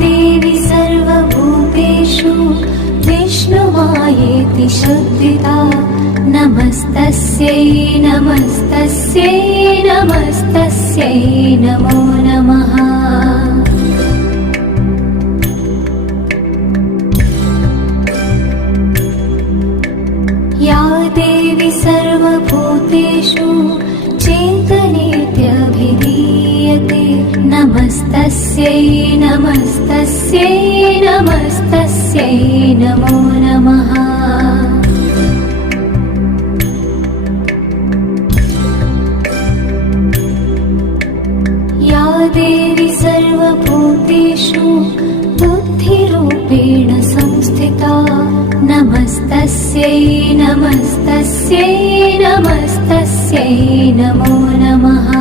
देवी सर्वभूतेषु विष्णुमायेति शुद्धिता नमस्तस्यै नमस्तस्यै नमस्तस्यै नमो नमः। या देवी सर्वभूतेषु चेतनेत्यभिधीयते नमस्तस्यै नमस्तस्यै नमस्तस्यै नमो नमः। या देवी सर्वभूतेषु बुद्धिरूपेण संस्थिता नमस्तस्यै नमस्तस्यै नमस्तस्यै नमो नमः।